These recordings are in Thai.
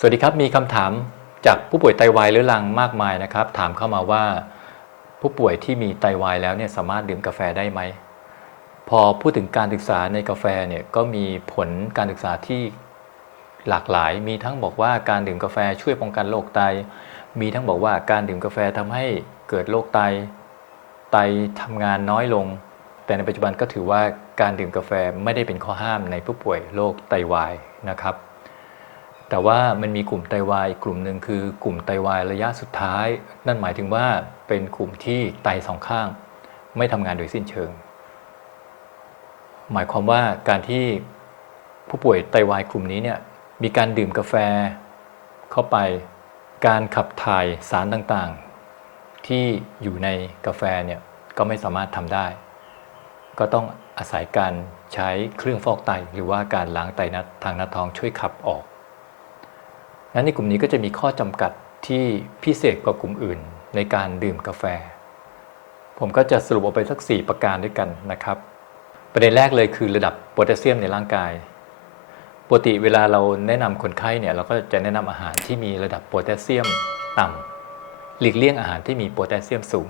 สวัสดีครับ มีคำถามจากผู้ป่วยไตวายเรื้อรังมากมายนะครับ ถามเข้ามาว่า ผู้ป่วยที่มีไตวายแล้วเนี่ยสามารถดื่มกาแฟได้ไหม พอพูดถึงการศึกษาในกาแฟเนี่ยก็มีผลการศึกษาที่หลากหลาย มีทั้งบอกว่าการดื่มกาแฟช่วยป้องกันโรคไต มีทั้งบอกว่าการดื่มกาแฟทำให้เกิดโรคไต ไตทำงานน้อยลง แต่ในปัจจุบันก็ถือว่าการดื่มกาแฟไม่ได้เป็นข้อห้ามในผู้ป่วยโรคไตวายนะครับ แต่ว่ามันมีกลุ่มไตวายกลุ่มหนึ่งคือกลุ่มไตวายระยะสุดท้าย นั่นหมายถึงว่าเป็นกลุ่มที่ไตสองข้าง ไม่ทำงานโดยสิ้นเชิง หมายความว่าการที่ผู้ป่วยไตวายกลุ่มนี้เนี่ยมีการดื่มกาแฟเข้าไปการขับถ่ายสารต่างๆ ที่อยู่ในกาแฟเนี่ยก็ไม่สามารถทำได้ ก็ต้องอาศัยการใช้เครื่องฟอกไต หรือว่าการล้างไตนัดทางหน้าท้องช่วยขับออก นั้นในกลุ่มนี้ก็จะมีข้อจำกัดที่พิเศษกว่ากลุ่มอื่น ในการดื่มกาแฟ ผมก็จะสรุปออกไปสัก 4 ประการด้วยกันนะครับ ประเด็นแรกเลยคือระดับโพแทสเซียมในร่างกายปกติเวลาเราแนะนำคนไข้เนี่ยเราก็จะแนะนำอาหารที่มีระดับโพแทสเซียมต่ำหลีกเลี่ยงอาหารที่มีโพแทสเซียมสูง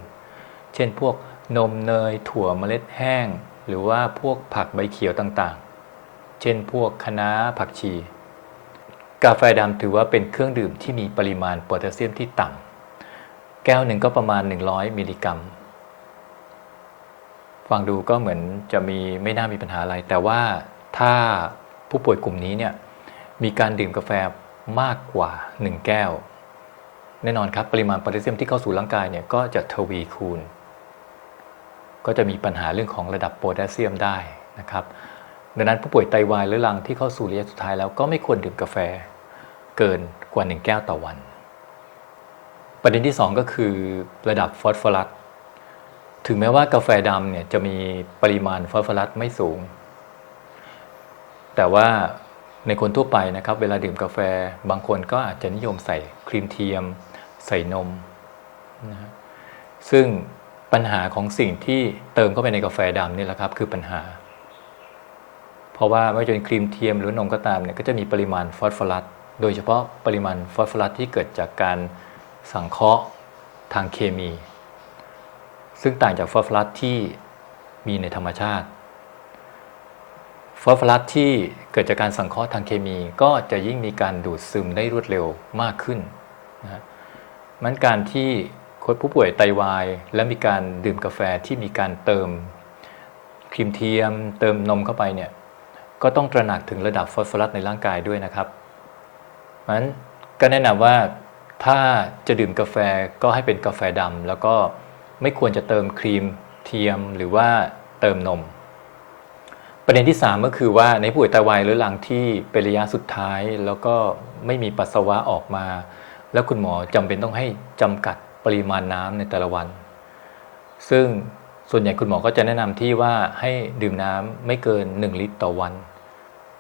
เช่นพวกนมเนย ถั่วเมล็ดแห้ง หรือว่าพวกผักใบเขียวต่างๆ เช่นพวกคะน้าผักชี กาแฟดำถือว่าเป็นเครื่องดื่มที่มีปริมาณโพแทสเซียมที่ต่ำแก้วหนึ่งก็ประมาณ 100 มิลลิกรัม ฟังดูก็เหมือนจะมีไม่น่ามีปัญหาอะไร แต่ว่าถ้าผู้ป่วยกลุ่มนี้เนี่ยมีการดื่มกาแฟมากกว่า 1 แก้ว แน่นอนครับ ปริมาณโพแทสเซียมที่เข้าสู่ร่างกายเนี่ยก็จะทวีคูณ ก็จะมีปัญหาเรื่องของระดับโพแทสเซียมได้นะครับ ดังนั้นผู้ป่วยไตวายหรือรังที่เข้าสู่ระยะสุดท้ายแล้วก็ไม่ควรดื่มกาแฟเกินกว่า 1 แก้วต่อวัน ประเด็นที่ 2 ก็คือระดับฟอสฟอรัสถึงแม้ว่ากาแฟดำเนี่ยจะมีปริมาณฟอสฟอรัสไม่สูง แต่ว่าในคนทั่วไปนะครับ เวลาดื่มกาแฟบางคนก็อาจจะนิยมใส่ครีมเทียม ใส่นมนะฮะซึ่งปัญหาของสิ่งที่เติมเข้าไปในกาแฟดำนี่แหละครับ คือปัญหา เพราะว่าไม่ว่าจะเป็นครีมเทียมหรือนมก็ตามเนี่ยก็จะมีปริมาณฟอสฟอรัสโดยเฉพาะปริมาณฟอสฟอรัสที่เกิดจากการสังเคราะห์ทางเคมี ซึ่งต่างจากฟอสฟอรัสที่มีในธรรมชาติฟอสฟอรัสที่เกิดจากการสังเคราะห์ทางเคมีก็จะยิ่งมีการดูดซึมได้รวดเร็วมากขึ้นนะมันการที่คนผู้ป่วยไตวาย และมีการดื่มกาแฟที่มีการเติมครีมเทียม เติมนมเข้าไปเนี่ย ก็ต้องตระหนักถึงระดับฟอสฟอรัสในร่างกายด้วยนะครับเพราะฉะนั้นก็แนะนำว่าถ้าจะดื่มกาแฟก็ให้เป็นกาแฟดำแล้วก็ไม่ควรจะเติมครีมเทียมหรือว่าเติมนม ประเด็นที่ 3 ก็คือว่าในผู้ป่วยไตวายเรื้อรังที่เป็นระยะสุดท้าย แล้วก็ไม่มีปัสสาวะออกมา แล้วคุณหมอจำเป็นต้องให้จำกัดปริมาณน้ำในแต่ละวัน ซึ่ง ส่วนใหญ่คุณหมอก็จะแนะนำที่ว่าให้ดื่มน้ำไม่เกิน 1 ลิตรต่อวัน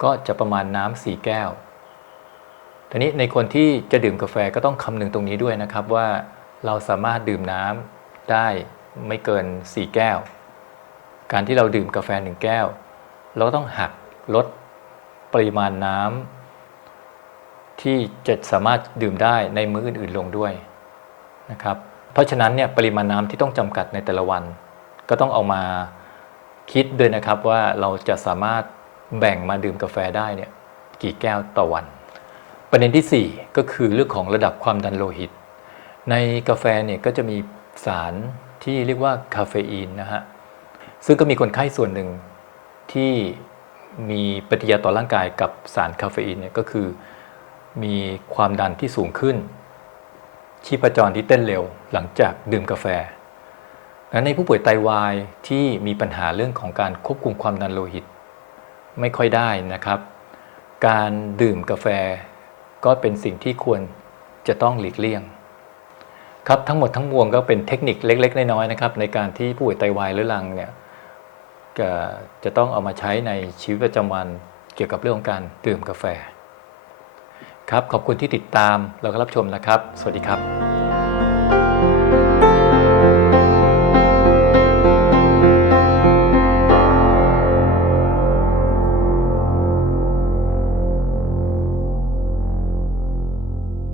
ก็จะประมาณน้ำ4แก้วทีนี้ในคนที่จะดื่มกาแฟก็ต้องคำนึงตรงนี้ด้วยนะครับว่าเราสามารถดื่มน้ำได้ไม่เกิน 4 แก้ว การที่เราดื่มกาแฟ 1 แก้ว เราก็ต้องหักลดปริมาณน้ำที่จะสามารถดื่มได้ในมื้ออื่นๆลงด้วยนะครับ เพราะฉะนั้นเนี่ยปริมาณน้ำที่ต้องจำกัดในแต่ละวัน ก็ต้องเอามาคิดด้วยนะครับว่าเราจะสามารถแบ่งมาดื่มกาแฟได้เนี่ยกี่แก้วต่อวัน ประเด็นที่ 4 ก็คือเรื่องของระดับความดันโลหิต ในกาแฟเนี่ยก็จะมีสารที่เรียกว่าคาเฟอีนนะฮะซึ่งก็มีคนไข้ส่วนหนึ่งที่มีปฏิกิริยาต่อร่างกายกับสารคาเฟอีนเนี่ยก็คือมีความดันที่สูงขึ้น ชีพจรที่เต้นเร็วหลังจากดื่มกาแฟ และในผู้ป่วยไตาวายที่มีปัญหาเรื่องของการควบคุมความดันโลหิต ไม่ค่อยได้นะครับ การดื่มกาแฟก็เป็นสิ่งที่ควรจะต้องหลีกเลี่ยง ครับทั้งหมดทั้งมวลก็เป็นเทคนิคเล็ก ๆ น้อยๆนะครับ ในการที่ผู้ป่วยไตวายเรื้อรังเนี่ยก็จะต้องเอามาใช้ในชีวิตประจำวันเกี่ยวกับเรื่องของการดื่มกาแฟ ครับขอบคุณที่ติดตามแล้วก็รับชมนะครับ สวัสดีครับ